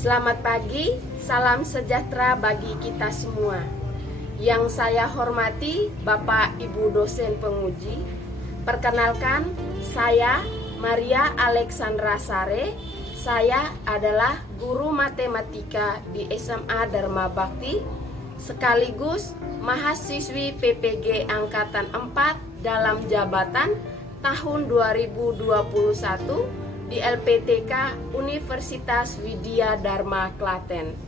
Selamat pagi, salam sejahtera bagi kita semua. Yang saya hormati Bapak Ibu dosen penguji. Perkenalkan, saya Maria Alexandra Sare. Saya adalah guru matematika di SMA Dharma Bakti, sekaligus mahasiswi PPG Angkatan 4 dalam jabatan tahun 2021 di LPTK Universitas Widya Dharma Klaten.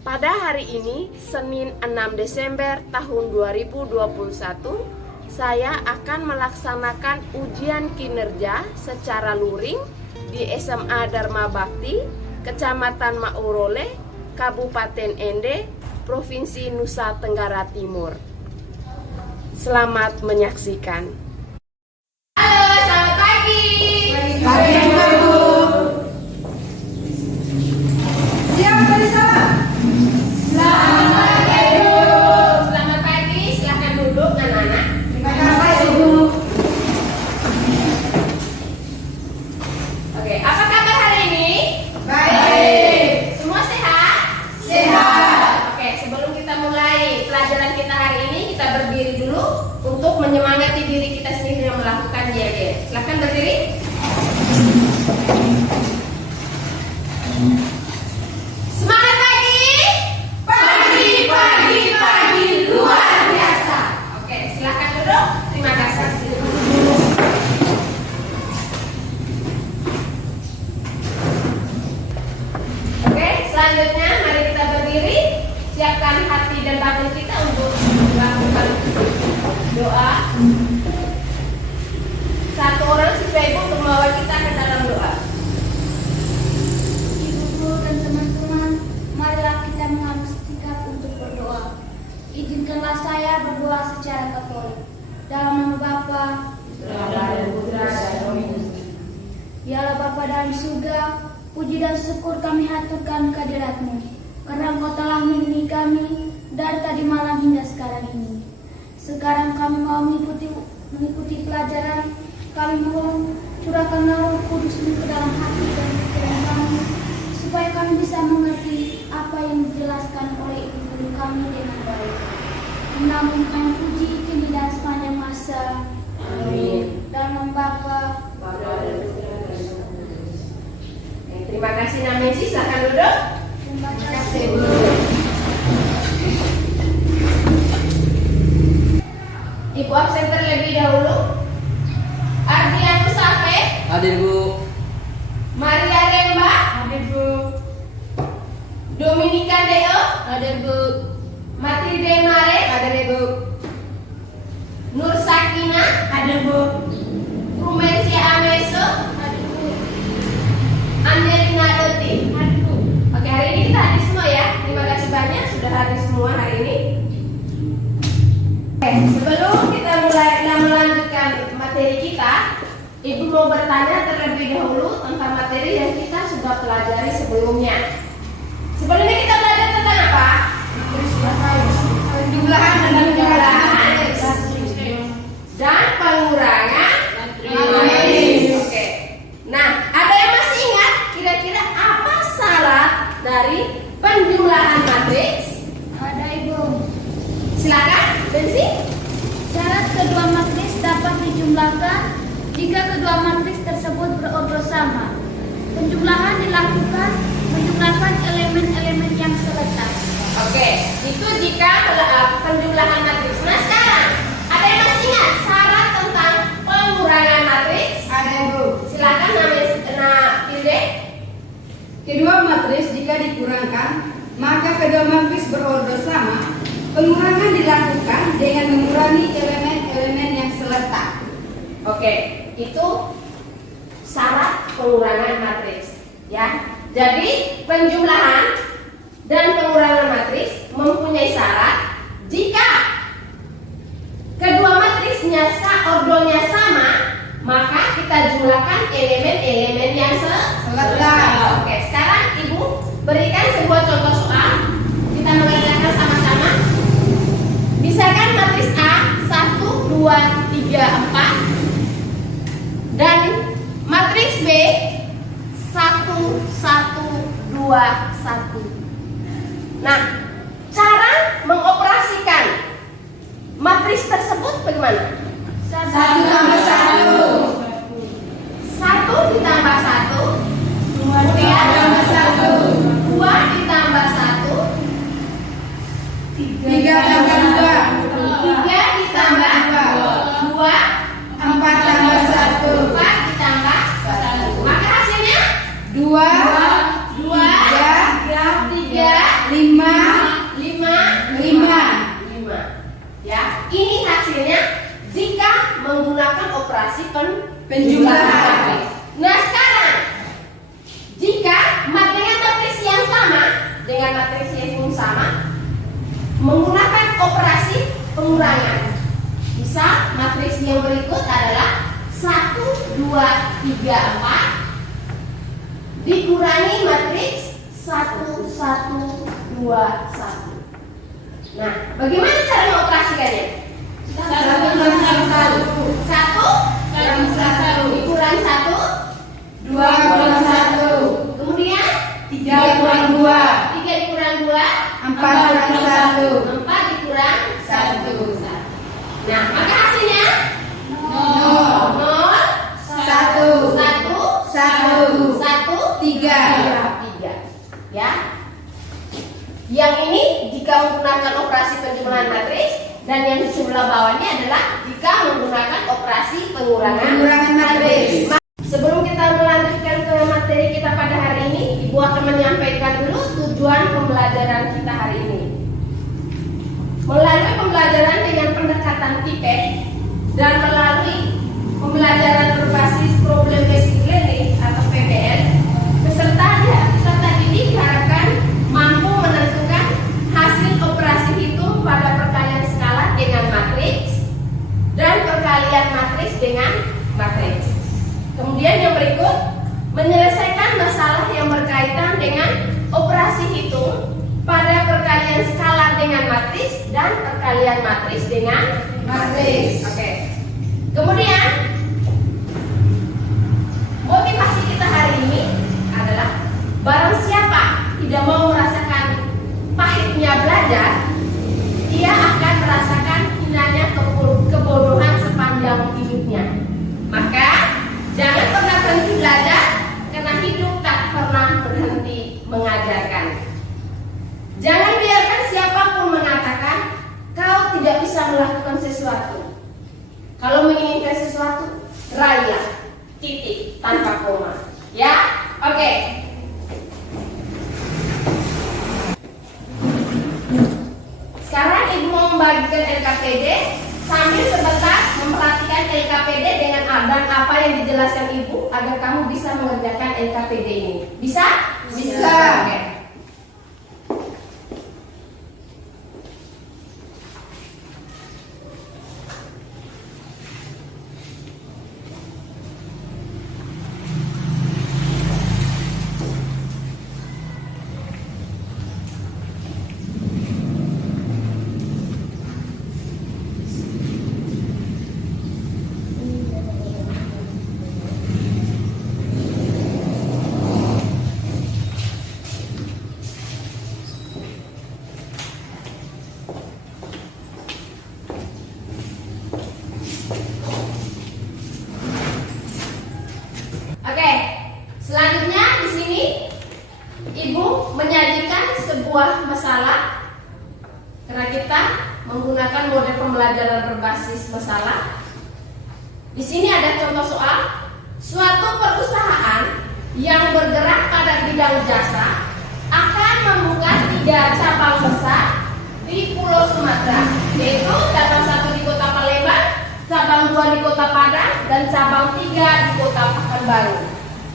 Pada hari ini, Senin 6 Desember tahun 2021, saya akan melaksanakan ujian kinerja secara luring di SMA Dharma Bakti, Kecamatan Maurole, Kabupaten Ende, Provinsi Nusa Tenggara Timur. Selamat menyaksikan. Pagi juga, Bu. Siap, Marisa? Selamat pagi, Bu. Selamat pagi, silakan duduk, anak-anak. Terima kasih, Bu. Oke, apa kabar hari ini? Baik. Semua sehat? Sehat. Oke, sebelum kita mulai pelajaran kita hari ini, kita berdiri dulu untuk menyemangati diri kita sendiri yang melakukan diet. Silakan berdiri. Semangat pagi. Pagi luar biasa. Oke, silakan duduk. Terima kasih. Oke, selanjutnya mari kita berdiri. Siapkan hati dan batin kita untuk melakukan doa. Satu orang siswa ibu untuk membawa kita ke dalam doa. Ibu dan teman-teman, marilah kita mengambil sikap untuk berdoa. Izinkanlah saya berdoa secara Katolik. Dalam nama Bapa, Dan Putra dan Roh Kudus. Ya Allah Bapa dalam surga, puji dan syukur kami haturkan kehadirat-Mu, karena Engkau telah melindungi kami dari tadi malam hingga sekarang ini. Sekarang kami mau mengikuti pelajaran. Kami mohon curahkan Roh Kudus-Mu ke dalam hati dan pikiran kami, supaya kami bisa mengerti apa yang dijelaskan oleh Ibu Guru kami dengan baik. Namun kami puji kini dan sepanjang masa. Amin. Dalam Bapa. Terima kasih Namesi, silakan duduk. Terima kasih, Bu. Ibu absen terlebih dahulu. Ardianus Safe, Hadir, Bu. Maria Remba, Hadir, Bu. Dominika Deo, Hadir, Bu. Matilde Mare, Hadir, Bu. Nur Sakina, Hadir, Bu. Frumensia Ameso, Hadir, Bu. Angelina Doti. Hadir, Bu. Oke, hari ini kita hadir semua ya. Terima kasih banyak sudah hadir semua hari ini. Oke, sebelum kita mulai melanjutkan materi kita, Ibu mau bertanya terlebih dahulu tentang materi yang kita sudah pelajari sebelumnya. Sebelumnya kita belajar tentang apa? Penjumlahan dan Penjumlahan dan pengurangan matriks. Oke. Nah, ada yang masih ingat kira-kira apa syarat dari penjumlahan matriks? Ada, Ibu. Silakan, Bensi. Syarat kedua matriks dapat dijumlahkan jika kedua matriks tersebut berordre sama. Penjumlahan dilakukan menjumlahkan elemen-elemen yang seletak. Oke, itu jika penjumlahan matriks. Nah, sekarang ada yang masih ingat syarat tentang pengurangan matriks? Ada, Bu. Silakan Tilde. Kedua matriks jika dikurangkan, maka kedua matriks berordre sama. Pengurangan dilakukan dengan mengurangi elemen-elemen yang seletak. Oke, itu syarat pengurangan matriks, ya. Jadi penjumlahan dan pengurangan matriks mempunyai syarat jika kedua matriksnya ordenya sama, maka kita jumlahkan elemen-elemen yang seletak. Oke, sekarang Ibu berikan sebuah contoh soal. Kita mengerjakan sama-sama. Misalkan matriks A 1, 2, 3, 4 dan matriks B 1, 1, 2, 2, 1. Nah, cara mengoperasikan matris tersebut bagaimana? 1 tambah 1. 1 ditambah 1, 2 tambah 1. 2 ditambah 1, 3 tambah 2. 3 ditambah 2, 4 tambah 1. 4 ditambah 1. Maka hasilnya 2, 2, 3, 5, 5. Ya, ini hasilnya jika menggunakan operasi penjumlahan. Nah, sekarang jika dengan matris yang sama, menggunakan operasi pengurangan, bisa matris yang berikut adalah 1, 2, 3, 4 dikurangi matris 1, 1, 2, 1. Nah, bagaimana cara mengoperasikannya? 1 kurang 1. 1 dikurangi 1, 2 kurang 1. kemudian 3 kurang 2. 3 dikurang 2, 4 kurang 1. 4 dikurang 1. Nah, maka hasilnya 0, 0, 1, 1, 1, 3. Ya. Yang ini jika menggunakan operasi penjumlahan matris, dan yang di sebelah bawahnya adalah jika menggunakan operasi pengurangan matris. Sebelum kita melanjutkan ke materi kita pada hari ini, Ibu akan menyampaikan dulu tujuan pembelajaran kita hari ini. Melalui pembelajaran dengan pendekatan TIPEK dan melalui pembelajaran berbasis problem based learning atau PBL, peserta didik diharapkan mampu menentukan hasil operasi hitung pada perkalian skala dengan matriks dan perkalian matriks dengan matriks. Kemudian yang berikut, menyelesaikan masalah yang berkaitan dengan operasi hitung pada perkalian skala dengan matriks dan perkalian matriks dengan matriks. Oke. Kemudian motivasi kita hari ini adalah barang siapa tidak mau merasakan pahitnya belajar, ia akan merasakan hinanya kebodohan sepanjang hidupnya. Maka jangan pernah berhenti belajar, karena hidup tak pernah berhenti mengajarkan. Jangan biarkan siapapun mengatakan kau tidak bisa melakukan sesuatu. Kalau menginginkan sesuatu, raihlah, titik, tanpa koma. Ya, oke. Sekarang Ibu mau membagikan LKPD sambil sebentar memperhatikan LKPD dengan dan apa yang dijelaskan Ibu agar kamu bisa mengerjakan LKPD ini. Bisa? Bisa. Oke. Oke, selanjutnya di sini Ibu menyajikan sebuah masalah karena kita menggunakan model pembelajaran berbasis masalah. Di sini ada contoh soal. Suatu perusahaan yang bergerak pada bidang jasa akan membuka 3 cabang besar di Pulau Sumatera, yaitu cabang 1 di Kota Palembang, cabang 2 di Kota Padang, dan cabang 3 di Kota Pekanbaru.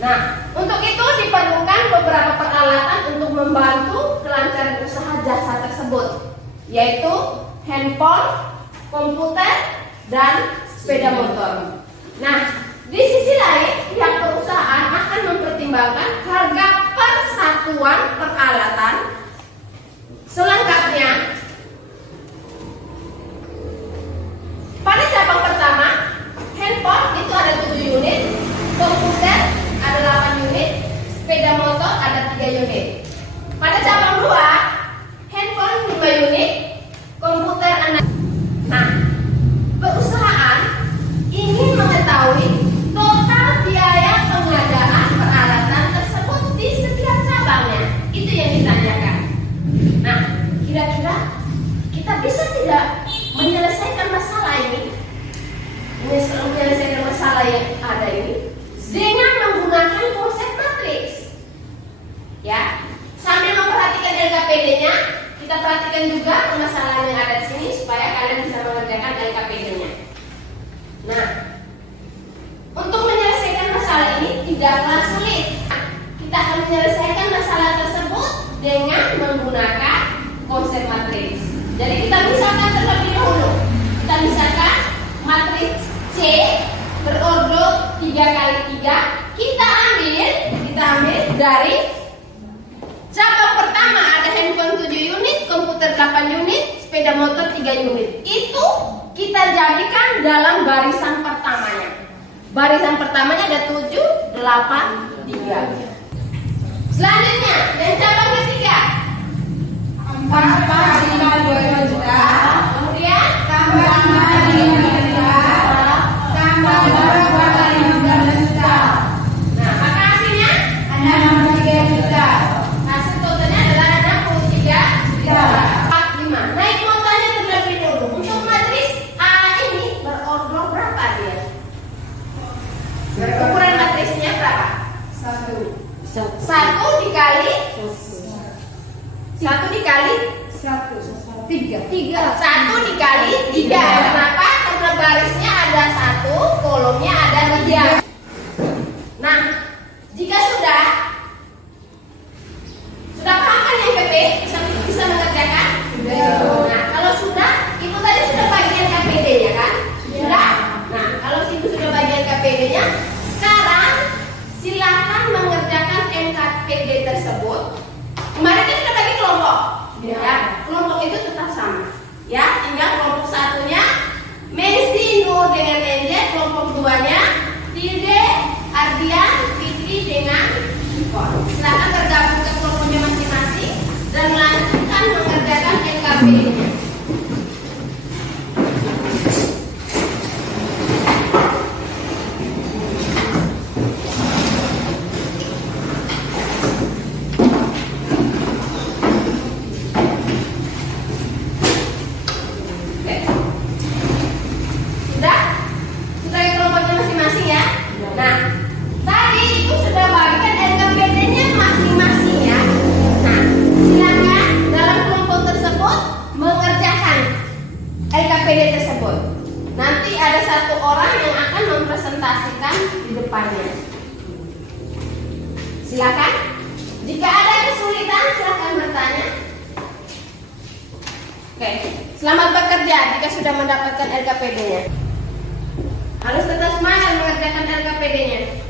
Nah, untuk itu diperlukan beberapa peralatan untuk membantu kelancaran usaha jasa tersebut, yaitu handphone, komputer, dan sepeda motor. Nah, di sisi lain, pihak perusahaan akan mempertimbangkan harga persatuan peralatan selengkapnya. Pada cabang pertama, handphone itu ada 7 unit, komputer ada 8 unit, sepeda motor ada 3 unit. masalah yang ada ini dengan menggunakan konsep matriks. Ya, sambil memperhatikan LKPD-nya, kita perhatikan juga permasalahan yang ada di sini supaya kalian bisa mengerjakan LKPD-nya. Nah, untuk menyelesaikan masalah ini tidaklah sulit. Kita akan menyelesaikan masalah tersebut dengan menggunakan konsep matriks. Jadi kita misalkan terlebih dahulu. Kita misalkan matriks C berordo 3x3. Kita ambil dari cabang pertama ada handphone 7 unit, komputer 8 unit, sepeda motor 3 unit. Itu kita jadikan dalam barisan pertamanya. Barisan pertamanya ada 7, 8, 3. Selanjutnya, dan cabang ketiga 4, 5, 2 juta. kemudian Tambah 5, 5 juta. Tambah 2, 15 juta. nah maka hasilnya 63 juta. hasil totalnya adalah 63 juta. 45. Naik notanya terlebih dahulu. Untuk matriks A ini berordo berapa dia? Ukuran matriksnya berapa? 1 dikali 1 dikali 3. Kenapa? Karena barisnya ada 1, kolomnya ada 3. Nah, jika sudah paham kan yang PP? Bisa mengerjakan? Nah, kalau sudah, ibu tadi sudah bagian KPD-nya kan? Sudah? Nah, kalau ibu sudah bagian KPD-nya, sekarang silakan mengerjakan NKPD tersebut. Kemarin kita sudah bagi kelompok. Ya, kelompok itu tetap sama. Ya, tinggal kelompok satunya Messi, Nur dengan NJ, kelompok duanya Tilde, Ardian, Fitri dengan Ivon. Silakan bergabung ke kelompoknya masing-masing dan melanjutkan mengerjakan NKPD-nya. LKPD tersebut. Nanti ada satu orang yang akan mempresentasikan di depannya. Silakan. Jika ada kesulitan, silakan bertanya. Oke, selamat bekerja jika sudah mendapatkan LKPD-nya. Harus tetap semangat mengerjakan LKPD-nya.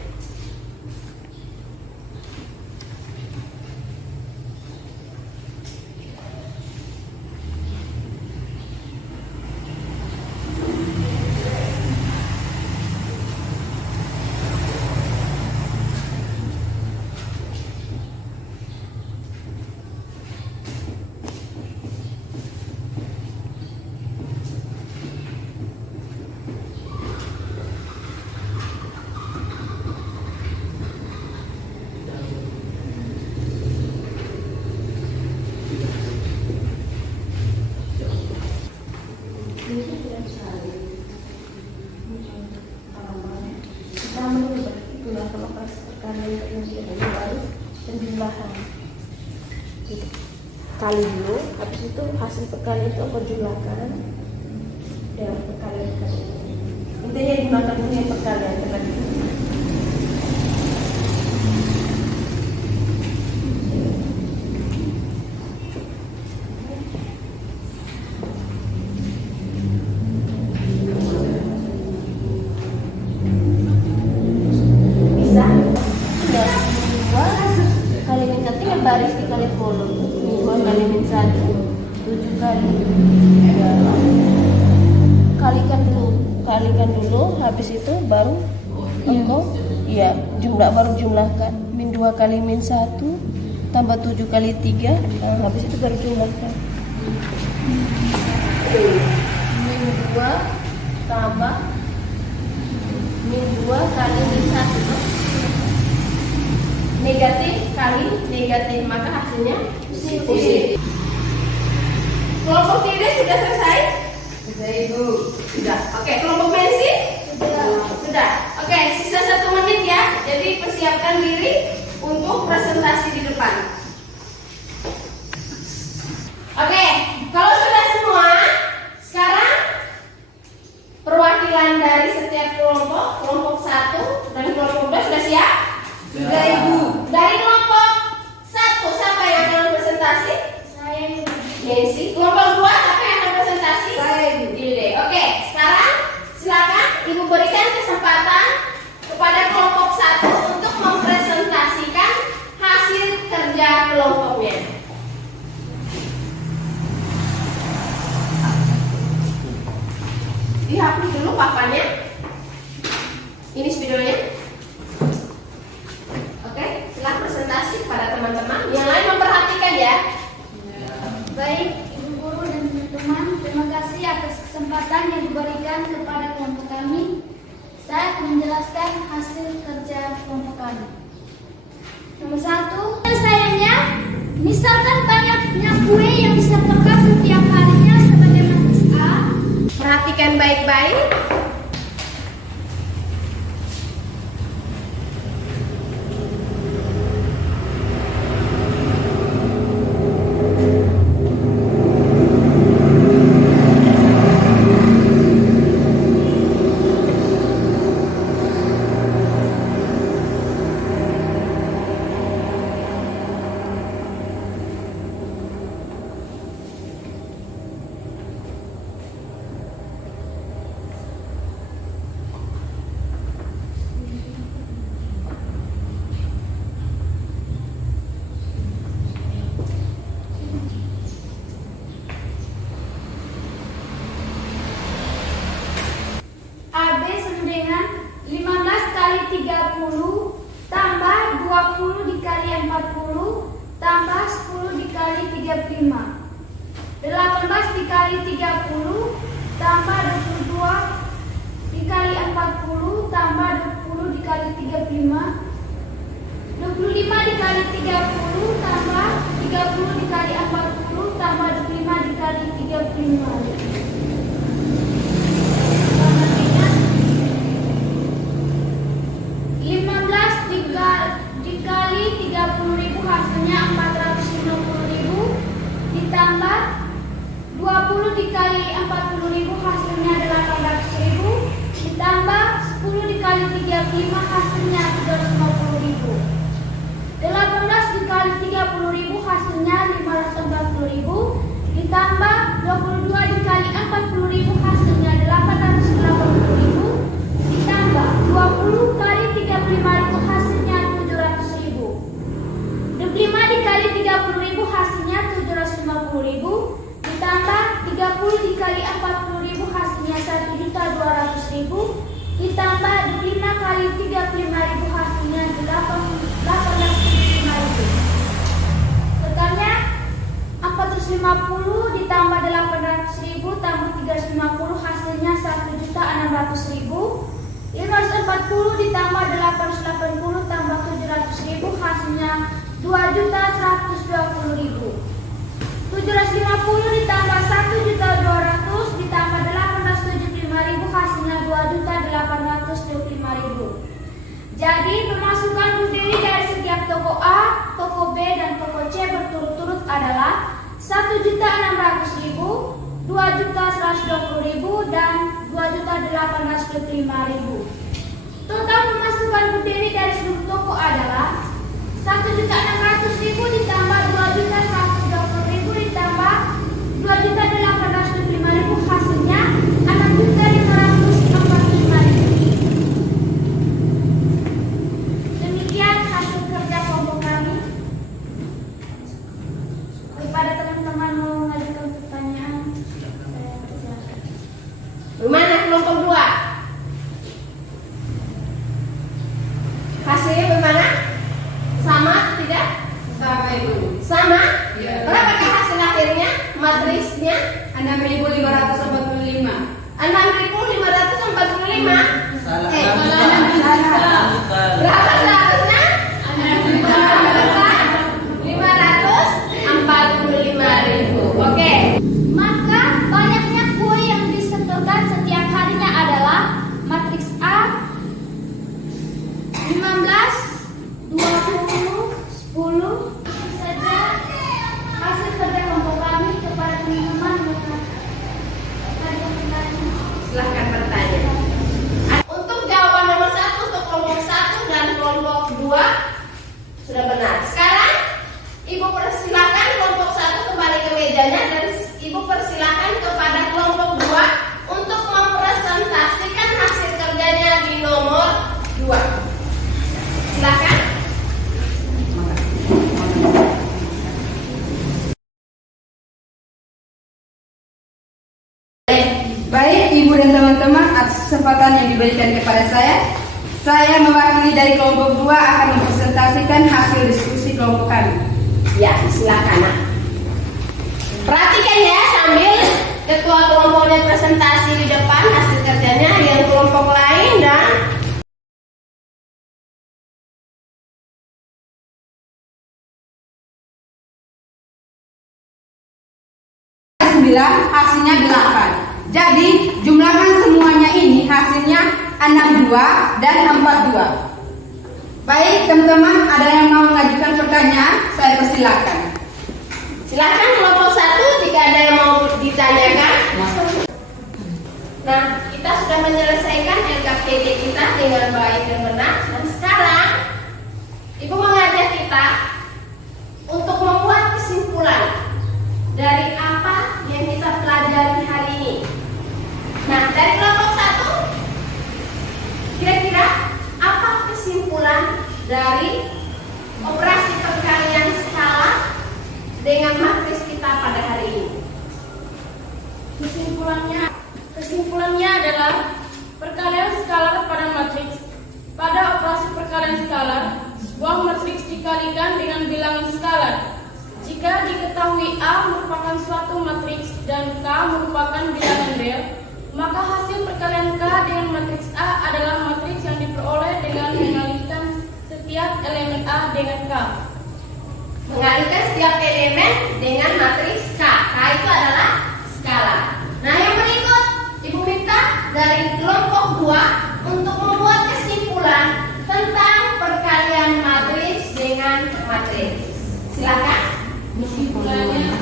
Penjumlahan kali dulu, habis itu hasil perkalian itu aku jumlahkan dengan perkalian. Intinya jumlahkan ini yang perkalian tadi. Baris dikali kolom 2 kali min 1 7 kali 3 kalikan dulu habis itu baru engkau jumlah baru jumlahkan min 2 kali min 1 tambah 7 kali 3 habis itu baru jumlahkan min 2 tambah min 2 kali min 1 negatif kali negatif, maka hasilnya positif. Kelompok Tilde sudah selesai? Sudah, Ibu. Sudah. Oke, kelompok Messi? Sudah. Oke, siapkan diri untuk presentasi di depan. Oke, kalau sudah semua, sekarang perwakilan dari setiap kelompok, kelompok 1 dan kelompok 2 sudah siap? Sudah, Ibu. Dari kelompok 1, siapa yang akan presentasi? Saya Nancy. Kelompok 2, siapa yang akan presentasi? Saya, Ibu. Gilde. Oke, sekarang silakan Ibu berikan kesempatan kepada kelompok 1 untuk mempresentasikan hasil kerja kelompoknya. Dihapus dulu papannya. Ini videonya. Oke, silakan presentasi kepada teman-teman. Yang lain memperhatikan ya. baik, Ibu Guru dan teman-teman. Terima kasih atas kesempatan yang diberikan kepada kelompok kami. Saya akan menjelaskan hasil kerja kelompok kami. Nomor 1, penyelesaiannya. Misalkan banyaknya kue yang disertakan setiap harinya sebagai matris A. Perhatikan baik-baik. AB sama dengan 15 kali 30 tambah 20 dikali 40 tambah 10 dikali 35. 18 dikali 30 tambah 22 dikali 40 tambah 20 dikali 35. 25 dikali 30 tambah 30 dikali 40 tambah 25 dikali 35. 15 dikali 30.000 hasilnya 450.000 ditambah 20 dikali 40.000 hasilnya 800.000 ditambah 10 dikali 35 hasilnya 350.000. 18 dikali 30.000 hasilnya 540.000 ditambah 22 dikali 40.000 hasilnya 880.000 ditambah 20 kali 35.000 hasilnya 700.000. 25 dikali 30.000 hasilnya 750.000 ditambah 30 dikali 40.000 hasilnya 1.200.000 ditambah 25 kali 35.000 hasilnya 875.000. Totalnya 450 ditambah 800.000 tambah 350 hasilnya 1.600.000. 540 ditambah 880 tambah 700.000 hasilnya 2.120.000. 750 ditambah 1.200 ditambah 875.000 hasilnya 2.825.000. Jadi pemasukan Bu Dewi dari setiap toko A, toko B dan toko C berturut-turut adalah 1.600.000, 2.120.000 dan 2.825.000. Total pemasukan Bu Dewi dari seluruh toko adalah 1.600.000 ditambah 2.120.000 ditambah 2.825.000 hasilnya 6.545.000. Demikian hasil kerja kelompok kami. Kepada teman-teman mau mengajukan pertanyaan, saya persilakan. Bagaimana kelompok 2? Hasilnya bagaimana? Sama atau tidak? Sama, Ibu. Sama? Iya. Berapakah hasil akhirnya? Matrisnya 6.545. 6.545. Salah. Berapa seharusnya? 545.000. Oke. Maka banyaknya kue yang disetorkan setiap harinya adalah matriks A 15, 20, diberikan kepada saya mewakili dari kelompok 2 akan mempresentasikan hasil diskusi kelompok kami. Ya, silakan nak. Perhatikan ya sambil ketua kelompoknya presentasi di depan hasil kerjanya, yang kelompok lain dan 9, hasilnya 8. Jadi jumlahkan semuanya ini, hasilnya 62 dan 42. Baik teman-teman, ada yang mau mengajukan pertanyaan? Saya persilakan. silakan kelompok 1 jika ada yang mau ditanyakan. Nah, kita sudah menyelesaikan LKPD kita dengan baik dan benar. Dan sekarang Ibu mengajak kita untuk membuat kesimpulan dari apa yang kita pelajari hari ini. Nah, dari kelompok 1, kira-kira apa kesimpulan dari operasi perkalian skala dengan matris kita pada hari ini? Kesimpulannya adalah perkalian skalar pada matriks. Pada operasi perkalian skalar, sebuah matriks dikalikan dengan bilangan skalar. Jika diketahui A merupakan suatu matriks dan K merupakan bilangan real, maka hasil perkalian K dengan matriks A adalah matriks yang diperoleh dengan mengalihkan setiap elemen A dengan K. Mengalihkan setiap elemen dengan matriks K. K itu adalah skala. Nah, yang berikut Ibu minta dari kelompok 2 untuk membuat kesimpulan tentang perkalian matriks dengan matriks. Silakan. Kesimpulannya,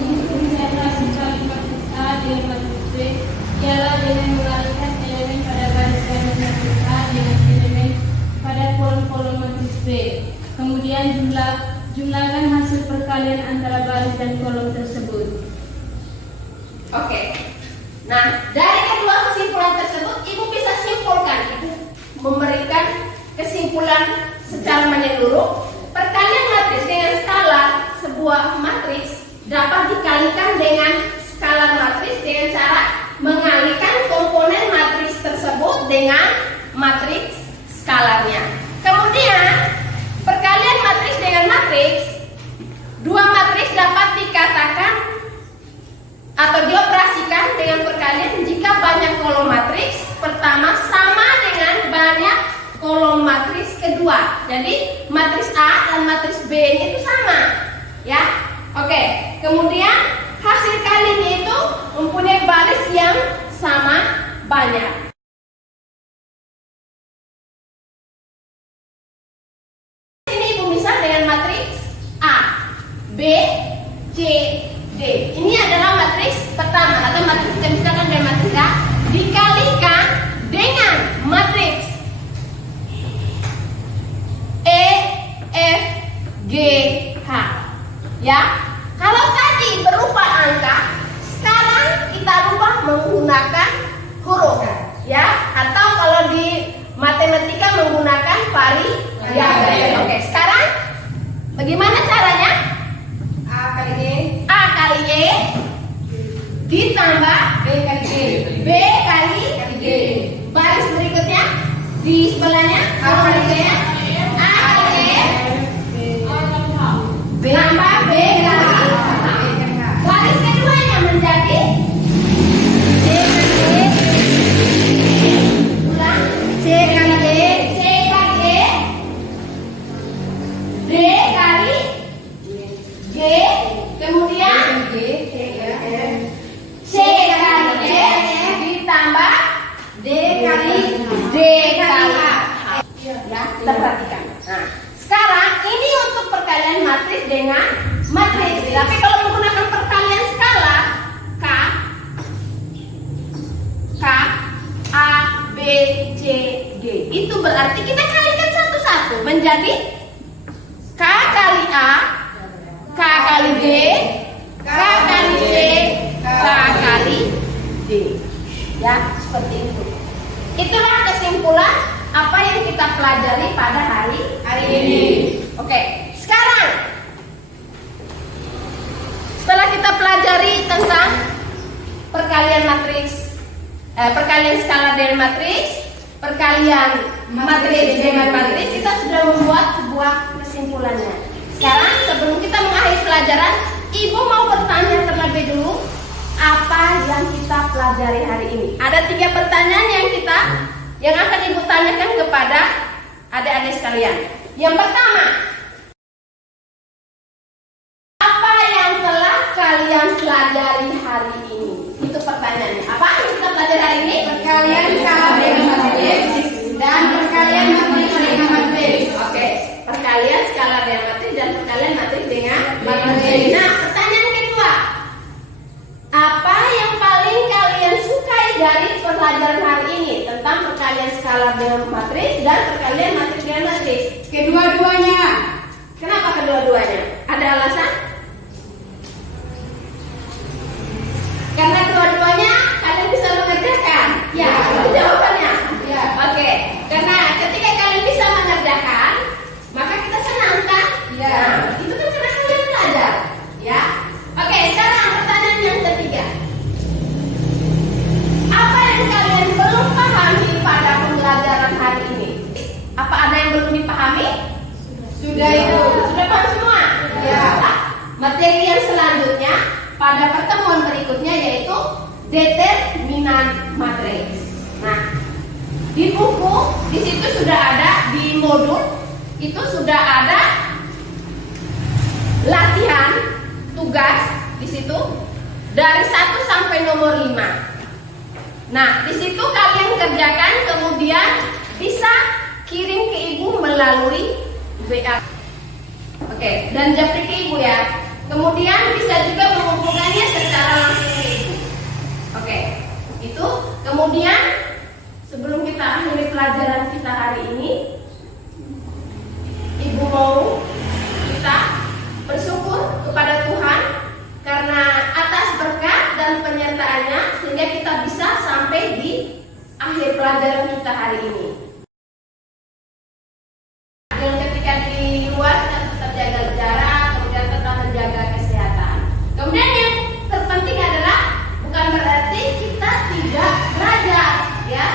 integritas mencari matriks A dengan matriks B ialah dengan mengalihkan elemen pada baris baris matriks A dengan elemen pada kolom-kolom matriks B. Kemudian jumlahkan hasil perkalian antara baris dan kolom tersebut. Oke. Nah, dari kedua kesimpulan tersebut Ibu bisa simpulkan. Ibu memberikan kesimpulan secara menyeluruh. Perkalian matriks dengan skala sebuah matriks dapat dikalikan dengan skala matriks dengan cara mengalihkan komponen matriks tersebut dengan matriks skalarnya. Kemudian perkalian matriks dengan matriks, dua matriks dapat dikatakan atau dioperasikan dengan perkalian jika banyak kolom matriks pertama sama dengan banyak kolom matriks kedua. Jadi matriks A dan matriks B itu sama, ya. Oke. Kemudian hasil kalinya itu mempunyai baris yang sama banyak. Ini Ibu misal dengan matriks A, B, C, D. Ini adalah matriks pertama atau matriks kita misalkan dari matriks A dikalikan dengan matriks E, F, G, H. Ya. Kalau tadi berupa angka, sekarang kita rubah menggunakan huruf, ya. Atau kalau di matematika menggunakan variabel. Oke, sekarang bagaimana caranya? A kali E, A kali E ditambah B kali G, B kali G. Baris berikutnya di sebelahnya A kali G, A kali E tambah B kali H. Baris keduanya menjadi ulang C kali E, C kali E, D kali G, kemudian G, C kali E ditambah D kali D kali H. Ya, kita perhatikan. Nah, sekarang ini untuk perkalian matriks dengan matriks. Tapi kalau menggunakan perkalian skala K, A, B, C, G, itu berarti kita kalikan satu-satu menjadi K kali A, K kali B, K kali C, K kali D. Ya, seperti itu. Itulah kesimpulan apa yang kita pelajari pada hari ini. Oke, sekarang setelah kita pelajari tentang perkalian matriks, perkalian skala dengan matriks, perkalian matris dengan matris, kita sudah membuat sebuah kesimpulannya. Sekarang sebelum kita mengakhiri pelajaran, Ibu mau bertanya terlebih dulu, apa yang kita pelajari hari ini? Ada 3 pertanyaan yang akan Ibu tanyakan kepada adik-adik sekalian. Yang pertama, apa yang telah kalian pelajari hari ini? Itu pertanyaannya. Apa yang kita pelajari hari ini? Perkalian skala dengan matris dan perkalian matris dengan matris. Oke, perkalian skala dengan matris dan perkalian matris dengan matris. Nah, pertanyaan kedua, apa yang paling kalian sukai dari pelajaran hari ini tentang perkalian skala dengan matris dan perkalian matris dengan matris? Kedua-duanya. Kenapa kedua-duanya? Ada alasan? Karena kedua-duanya kalian bisa mengerjakan. Ya, itu jawabannya. Ya. Oke, karena ketika kalian bisa mengerjakan, maka kita senang kan? Ya. Nah, itu kan karena kalian belajar. Ya. Oke, sekarang pertanyaan yang ketiga. Apa yang kalian belum pahami pada pembelajaran hari ini? Apa ada yang belum dipahami? Sudah itu. Sudah paham semua? Ya. Nah, materi yang selanjutnya pada pertemuan berikutnya yaitu determinan matris. Nah, di buku di situ sudah ada, di modul itu sudah ada latihan tugas di situ dari 1 sampai nomor 5. Nah, di situ kalian kerjakan, kemudian bisa kirim ke Ibu melalui WA. Oke, dan japri ke Ibu ya. Kemudian bisa juga mengumpulkannya secara langsung ke Ibu. Oke, itu. Kemudian sebelum kita akhiri pelajaran kita hari ini, Ibu mau kita bersyukur kepada Tuhan karena atas berkat dan penyertaannya sehingga kita bisa sampai di akhir pelajaran kita hari ini. Dan ketika di luar kita tetap jaga jarak, kemudian tetap menjaga kesehatan. Kemudian yang terpenting adalah bukan berarti kita tidak belajar, ya.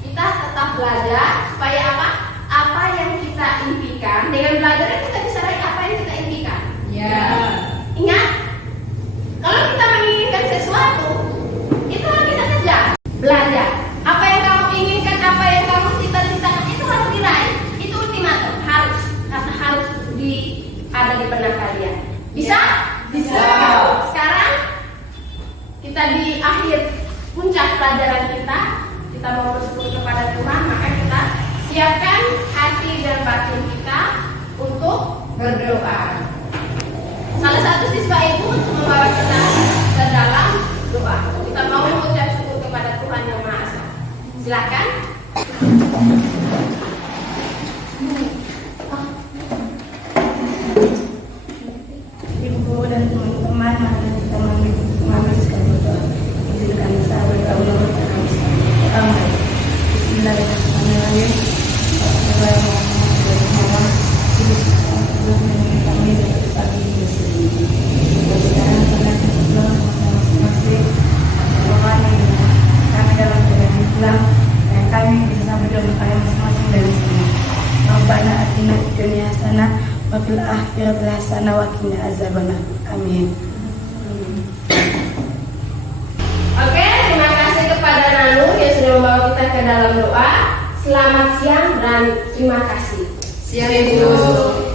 Kita tetap belajar supaya apa? Apa yang kita impikan, dengan belajar kita bisa raih apa yang kita impikan. Ya. Ingat, kalau kita menginginkan sesuatu, itu harus kita kejar. Belajar. Apa yang kamu inginkan, apa yang kamu cita-citakan, itu harus diraih. Itu ultimatum, harus. Karena harus ada di benak kalian. Bisa? Bisa. Sekarang kita di akhir puncak pelajaran kita mau bersyukur kepada Tuhan, maka kita siapkan hati dan batin kita untuk berdoa. Salah satu siswa Ibu untuk membawa kita ke dalam doa. Kita mau mengucap syukur kepada Tuhan Yang Maha Esa. Silakan. Ibu dan teman-teman, mari kita mengambil sekali doa. Izinkan saya berdoa pertama. Bismillahirrahmanirrahim. Kami dalam keadaan Islam dan kami bisa berdoa kami masing-masing dari sini. Rabbana atina fid dunya hasanah wa fil akhirati hasanah wa qina azabannar. Amin. Oke, terima kasih kepada Nanu yang sudah membawa kita ke dalam doa. Selamat siang dan terima kasih. Siang Ibu.